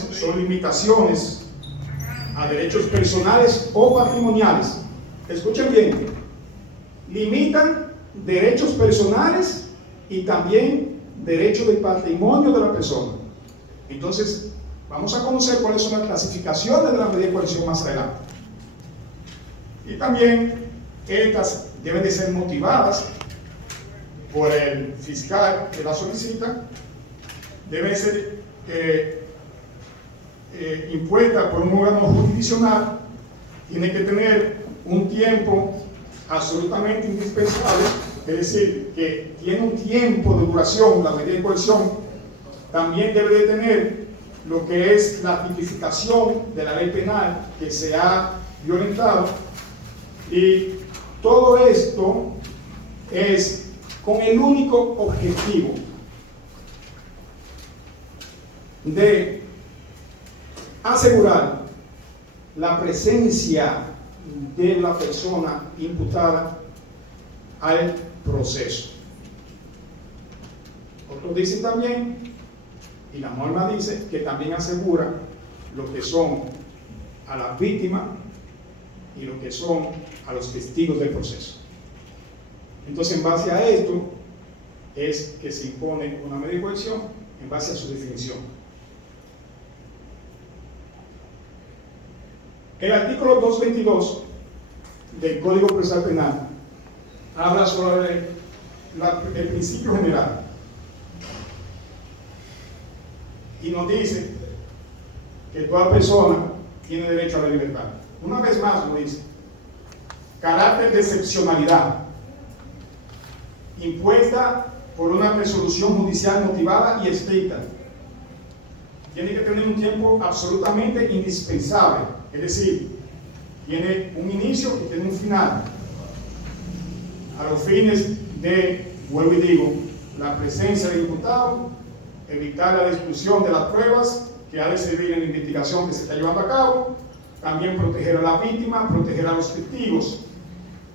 prohibiciones son limitaciones a derechos personales o patrimoniales. Escuchen bien, limitan derechos personales y también derechos del patrimonio de la persona. Entonces, vamos a conocer cuáles son las clasificaciones de la medida de coerción más adelante. Y también estas deben de ser motivadas por el fiscal que la solicita, deben ser impuestas por un órgano jurisdiccional, tiene que tener un tiempo absolutamente indispensable, es decir, que tiene un tiempo de duración la medida de coerción. También debe de tener lo que es la tipificación de la ley penal que se ha violentado, y todo esto es con el único objetivo de asegurar la presencia de la persona imputada al proceso. Otros dicen también, y la norma dice, que también asegura lo que son a las víctimas y lo que son a los testigos del proceso. Entonces, en base a esto es que se impone una medida de coerción en base a su definición. El artículo 222 del Código Procesal Penal habla sobre el principio general y nos dice que toda persona tiene derecho a la libertad. Una vez más nos dice: carácter de excepcionalidad impuesta por una resolución judicial motivada y estricta. Tiene que tener un tiempo absolutamente indispensable, es decir, tiene un inicio y tiene un final, a los fines de, vuelvo y digo, la presencia del imputado, evitar la destrucción de las pruebas que ha de servir en la investigación que se está llevando a cabo, también proteger a la víctima, proteger a los testigos,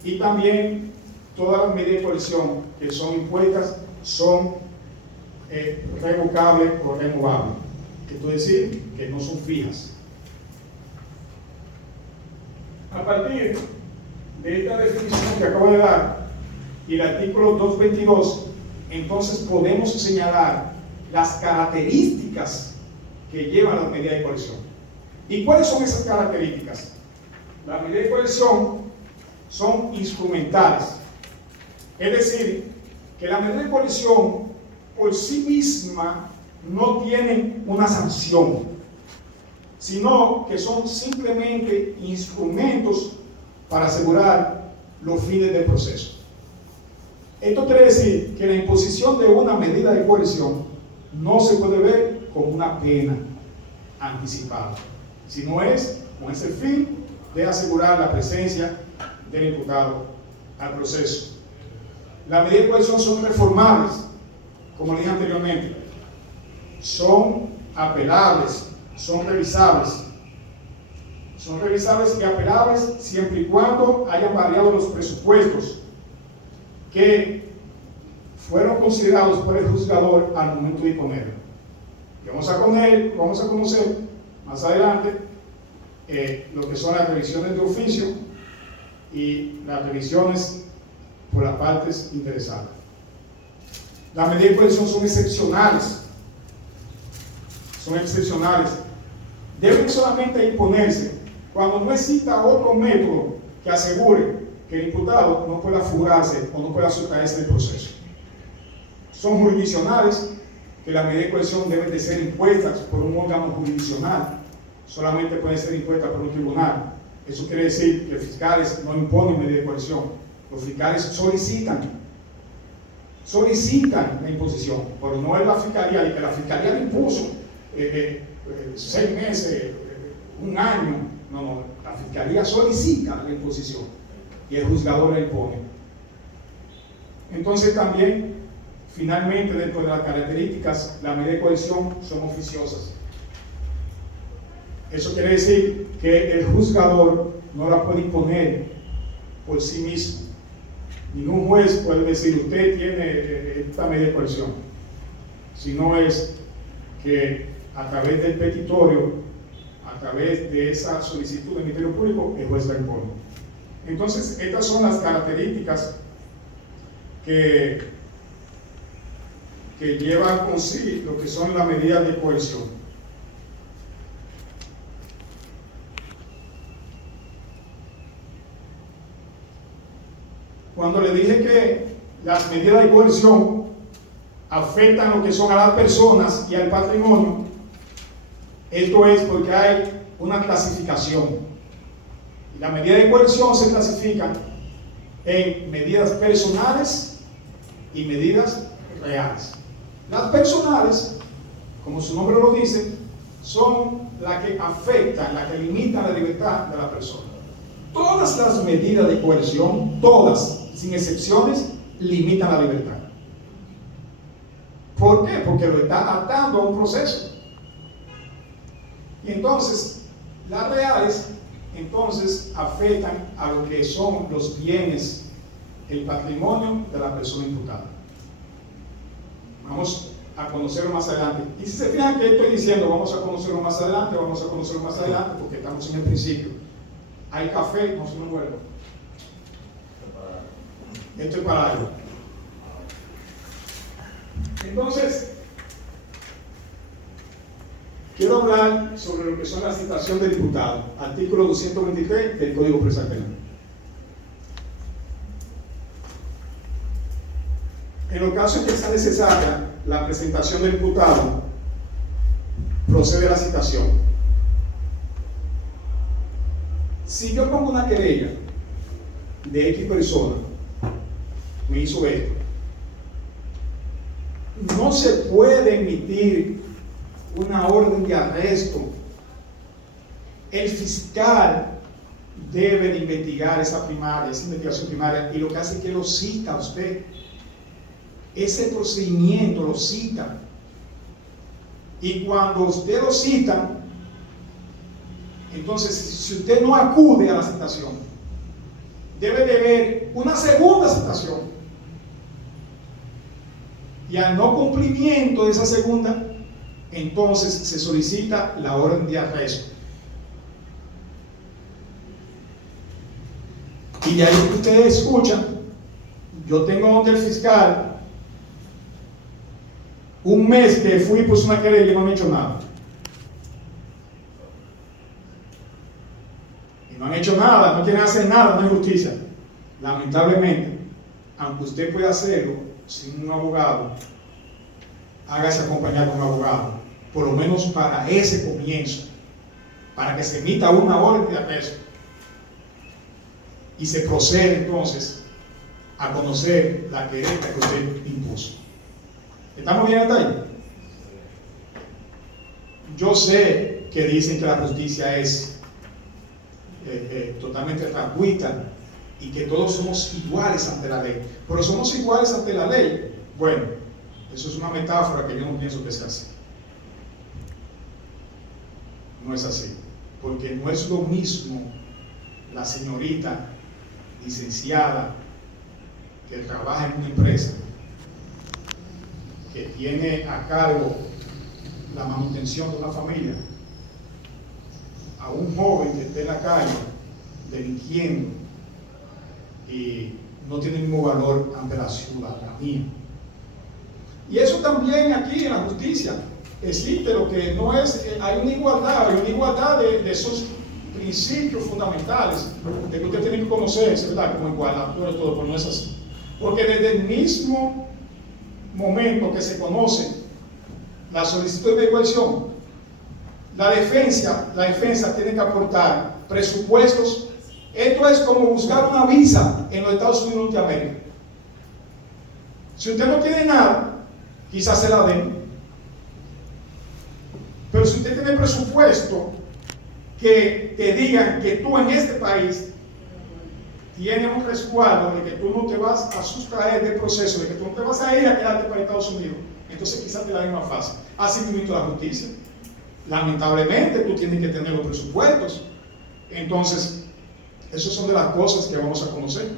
y también todas las medidas de coerción que son impuestas son revocables o removables, esto es decir, que no son fijas. A partir de esta definición que acabo de dar y el artículo 222, entonces podemos señalar las características que llevan las medidas de coerción. ¿Y cuáles son esas características? Las medidas de coerción son instrumentales, es decir, que la medida de coerción por sí misma no tienen una sanción, sino que son simplemente instrumentos para asegurar los fines del proceso. Esto quiere decir que la imposición de una medida de coerción no se puede ver como una pena anticipada, sino es con ese fin de asegurar la presencia del imputado al proceso. Las medidas de coerción son reformables, como dije anteriormente, son apelables, son revisables y apelables siempre y cuando hayan variado los presupuestos que fueron considerados por el juzgador al momento de imponerlo. Y vamos a conocer más adelante lo que son las revisiones de oficio y las revisiones por las partes interesadas. Las medidas de coerción son excepcionales. Deben solamente imponerse cuando no exista otro método que asegure que el imputado no pueda fugarse o no pueda sustraerse del proceso. Son jurisdiccionales, que las medidas de coerción deben de ser impuestas por un órgano jurisdiccional, solamente pueden ser impuestas por un tribunal. Eso quiere decir que los fiscales no imponen medidas de coerción, los fiscales solicitan la imposición, pero no es la fiscalía, y que la fiscalía le impuso 6 meses, un año. No, la fiscalía solicita la imposición y el juzgador la impone. Entonces también, finalmente, dentro de las características, las medidas de coerción son oficiosas. Eso quiere decir que el juzgador no la puede imponer por sí mismo. Ningún juez puede decir: usted tiene esta medida de coerción, sino es que a través del petitorio, a través de esa solicitud del Ministerio Público, el juez la impone. Entonces, estas son las características que llevan consigo lo que son las medidas de coerción. Cuando le dije que las medidas de coerción afectan lo que son a las personas y al patrimonio, esto es porque hay una clasificación. Y la medida de coerción se clasifica en medidas personales y medidas reales. Las personales, como su nombre lo dice, son las que afectan, las que limitan la libertad de la persona. Todas las medidas de coerción, todas, sin excepciones, limitan la libertad. ¿Por qué? Porque lo está atando a un proceso. Y entonces, las reales, entonces, afectan a lo que son los bienes, el patrimonio de la persona imputada. Vamos a conocerlo más adelante. Y si se fijan que estoy diciendo, vamos a conocerlo más adelante, porque estamos en el principio. Hay café, no se me vuelva. Esto es para algo. Entonces, quiero hablar sobre lo que son la citación del imputado, artículo 223 del Código Procesal Penal. En los casos en que sea necesaria la presentación del imputado, procede la citación. Si yo pongo una querella de X persona, me hizo esto, no se puede emitir una orden de arresto. El fiscal debe de investigar esa investigación primaria, y lo que hace es que lo cita a usted. Ese procedimiento lo cita. Y cuando usted lo cita, entonces, si usted no acude a la citación, debe de haber una segunda citación. Y al no cumplimiento de esa segunda, entonces se solicita la orden de arresto. Y de ahí que ustedes escuchan, yo tengo donde el fiscal un mes que fui y puse una querella y no han hecho nada. Y no han hecho nada, no quieren hacer nada, no hay justicia. Lamentablemente, aunque usted pueda hacerlo sin un abogado, hágase acompañar de un abogado, por lo menos para ese comienzo, para que se emita una orden de arresto y se procede entonces a conocer la querella que usted impuso. ¿Estamos bien hasta ahí? Yo sé que dicen que la justicia es totalmente gratuita y que todos somos iguales ante la ley, pero somos iguales ante la ley. Bueno, eso es una metáfora que yo no pienso que sea así. No es así, porque no es lo mismo la señorita licenciada que trabaja en una empresa, que tiene a cargo la manutención de una familia, a un joven que esté en la calle delinquiendo y no tiene el mismo valor ante la ciudadanía. Y eso también aquí en la justicia existe. Lo que no es, hay una igualdad de esos principios fundamentales de que usted tiene que conocerse, ¿verdad? Como igualdad, todo, pero no es así. Porque desde el mismo momento que se conoce la solicitud de coerción, la defensa tiene que aportar presupuestos. Esto es como buscar una visa en los Estados Unidos de Norteamérica. Si usted no tiene nada, quizás se la den. Pero si usted tiene presupuesto que te digan que tú en este país tienes un resguardo de que tú no te vas a sustraer del proceso, de que tú no te vas a ir a quedarte para Estados Unidos, entonces quizás te la den más fácil. Así mismo la justicia. Lamentablemente tú tienes que tener los presupuestos. Entonces, esas son de las cosas que vamos a conocer,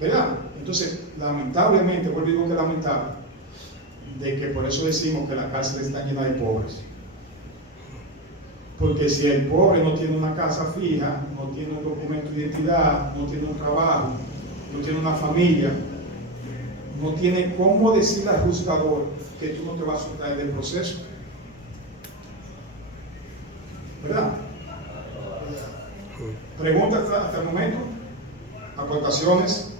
¿verdad? Entonces, lamentablemente, vuelvo y digo que lamentable, de que por eso decimos que la cárcel está llena de pobres. Porque si el pobre no tiene una casa fija, no tiene un documento de identidad, no tiene un trabajo, no tiene una familia, no tiene cómo decirle al juzgador que tú no te vas a sustraer del proceso. ¿Verdad? ¿Preguntas hasta el momento? ¿Aportaciones?